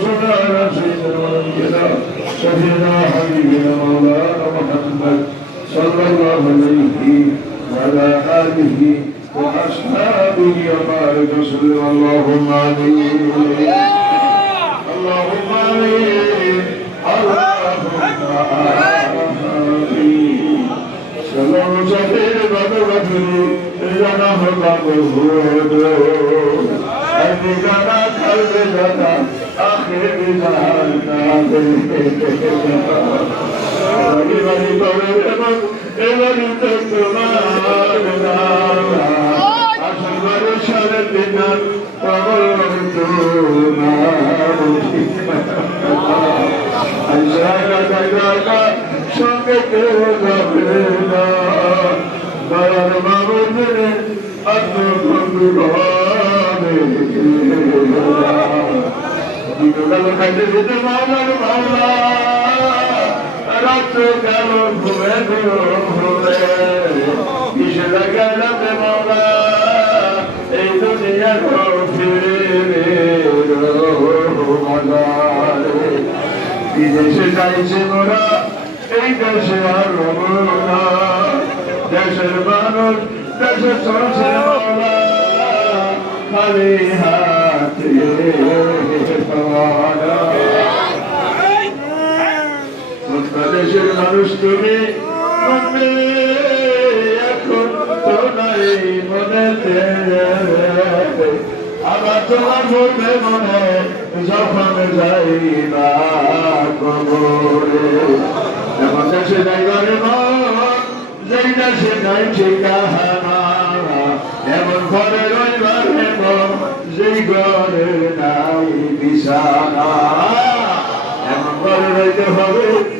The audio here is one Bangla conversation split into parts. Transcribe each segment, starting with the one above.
صل على سيدنا ونبينا سيدنا حبيبنا مولانا محمد صلى الله عليه وعلى آله وأصحابه وبارك وسلم اللهم آمين اللهم آمين اللهم آمين سلام سفير بدر সঙ্গে কেউ যাবে না দয়ার বাবুদের আত্মবন্ধু বিকাল খাইতে যেতে মাওলার মাওলা রাত্রে কেন ঘুমে ঘুমে কিসে লাগাইলাম মাওলা এই দুনিয়া ফিরে মজারে বিদেশে যাইছে মোরা, এই দেশে আর রব না দেশের মানুষ দেশে চলছে মোরা। খালি হাতে পাওয়া তুমি মনে এখন তো নাই মনেতে। আবার তোমার মনে মনে, যখন যাইবা কবরে। এমন দেশে যাইবারে মন, যেই দেশে নাই ঠিকানা। এমন ঘরে রইবারে যেই ঘরে নাই বিছানা। এমন ঘরে রইতে হবে ঘরে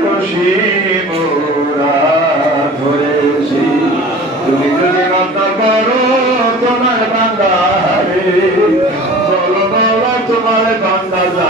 রশি মোরা ধরেছি। তুমি যদি রত্ন করো তোমার বান্দা বলো বলো তোমার বান্দা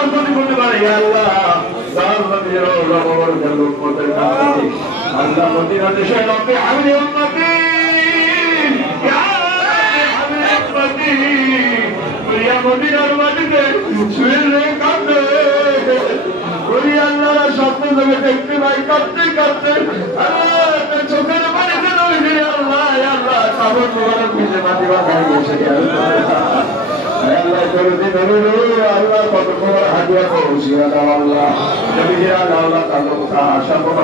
বারে ইয়া আল্লাহ। আল্লাহ মদিনা দেশে রব্বি হাবিবি উম্মতি। ইয়া মদিনার চোখের পানিতে আল্লাহ। করে দিন আল্লাহ কত তোমার পৌঁছিয়া দাও আল্লাহ জমিরা আল্লাহ তাআলা কথা আশা করা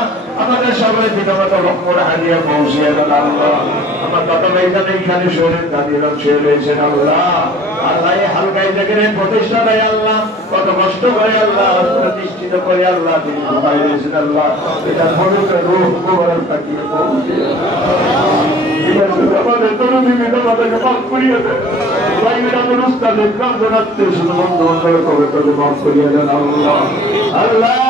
আল্লাহ আমাদের সবাই পিতামাতা রকমের হাদিয়া পৌঁছিয়ে দেন আল্লাহ। আমার দাদা ভাইজান এইখানে শরীর দাঁড়িয়ে শুয়ে রয়েছেন আল্লাহ। আল্লাহ হালকাই জায়গায় প্রতিষ্ঠা দেয় আল্লাহ। কত কষ্ট করে আল্লাহ, প্রতিষ্ঠিত করে আল্লাহ তিনি ঘুমাই দিয়েছেন আল্লাহ। এটা পবিত্র রূপ তাকিয়ে আল্লাহ। আল্লাহ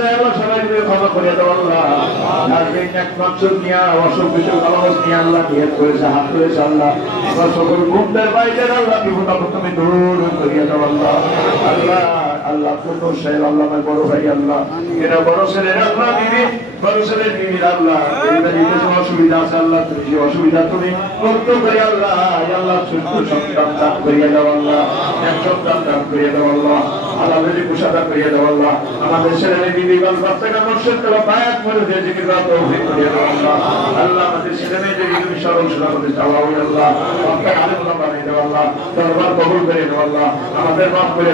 ক্ষমা করিয়ে দেব আল্লাহ এই এক মাংসর নিয়ে অসুখ বিসুখ আলামত নিয়ে আল্লাহ নিয়ত করেছে হাত করেছে আল্লাহ আল্লাহ সকল গুমদের বাইরে আল্লাহ বিপদ আপদ তুমি দূর করিয়ে দাও আল্লাহ আল্লাহ আল্লাহ পূর্ণ সাহেব আল্লাহ আমার বড় ভাই আল্লাহ এরা বড় ছেলের আল্লাহ বিবি আমাদের মাফ করে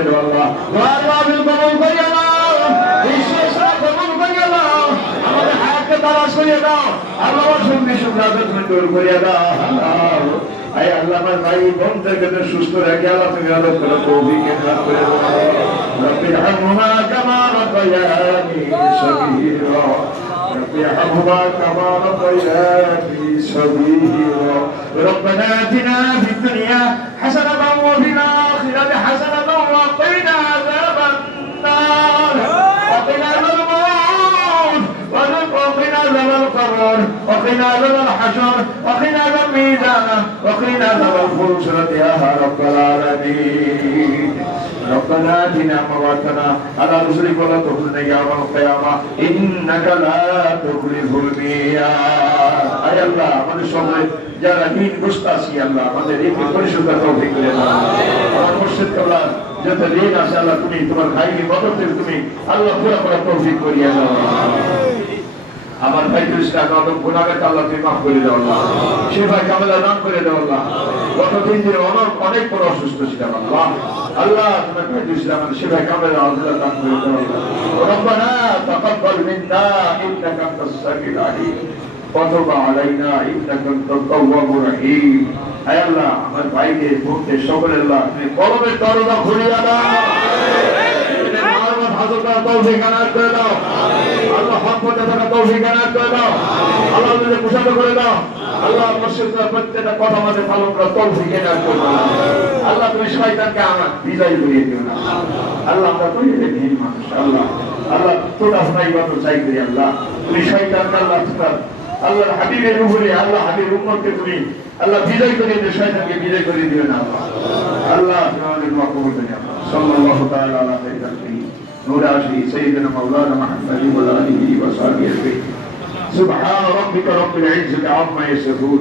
করিয়ে হায়াতকে তালাশ করিয়ে দাও আল্লাহ আমার সঙ্গে সুখরাতে তুমি দূর করিয়ে দাও আল্লাহ আয় আল্লাহ আমার ভাই বোন থেকে তো সুস্থ রেখে আল্লাহ তুমি আলো করে তৌফিক এখলাস করে দাও رب ارحمهما كما ربياني صغيرا رب ارحمهما كما ربياني صغيرا ربنا اتنا في الدنيا حسنة وفي الآخرة حسنة وقنا عذاب الحشر وقنا عذاب الميزان وقنا عذاب الخلصة يا رب العالمين ربنا آتنا مواتنا على رسلك ولا تخزنا يوم القيامة إنك لا تخلف الميعاد أي الله আমাদের সবাই যারা দিন বুঝতাছি আল্লাহ আমাদের এই পরিশুদ্ধ তৌফিক করে দাও আমার মুর্শিদ আল্লাহ যত ঋণ আছে আল্লাহ তুমি তোমার ভাইকে মদতে তুমি আল্লাহ পুরা পুরা তৌফিক করিয়া দাও আমার ভাই ইসলাম আদম গুনাহগার আল্লাহ তুমি মাফ করে দাও আল্লাহ সে ভাই কামেলা দান করে দাও আল্লাহ গত দিন ধরে অনেক অনেক বড় অসুস্থ ছিলাম আল্লাহ আল্লাহ তোমার ভাই ইসলাম সে ভাই কামেলা আল্লাহ দান করে দাও আল্লাহ ربنا تقبل منا انك انت السميع العليم وتب علينا انك انت التواب الرحيم আয় আল্লাহ আমার ভাইকে বোনকে সকলের আল্লাহ তুমি কলমের দরজা খুলিয়া দাও করা তৌফিক আনার করে দাও। আল্লাহ হক পথে থাকা তৌফিক আনার করে আল্লাহ আল্লাহ আল্লাহ তুমি আল্লাহ আল্লাহ। আল্লাহ আল্লাহ। আল্লাহ আল্লাহ আল্লাহ বিজয় করে দিও, শয়তানকে বিজয় করে দিও না আল্লাহ। করে আল্লাহ সাল্লাল্লাহু نور عشري سيدنا مولانا محمد اله وصحبه أجمعين. سبحان ربك رب العزة عما يصفون.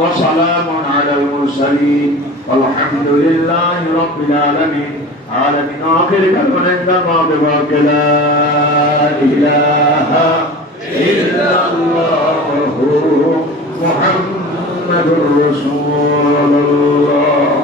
وسلام على المرسلين. والحمد لله رب العالمين. عالمين آخر كلمة عند الموت لا إله إلا الله. محمد رسول الله.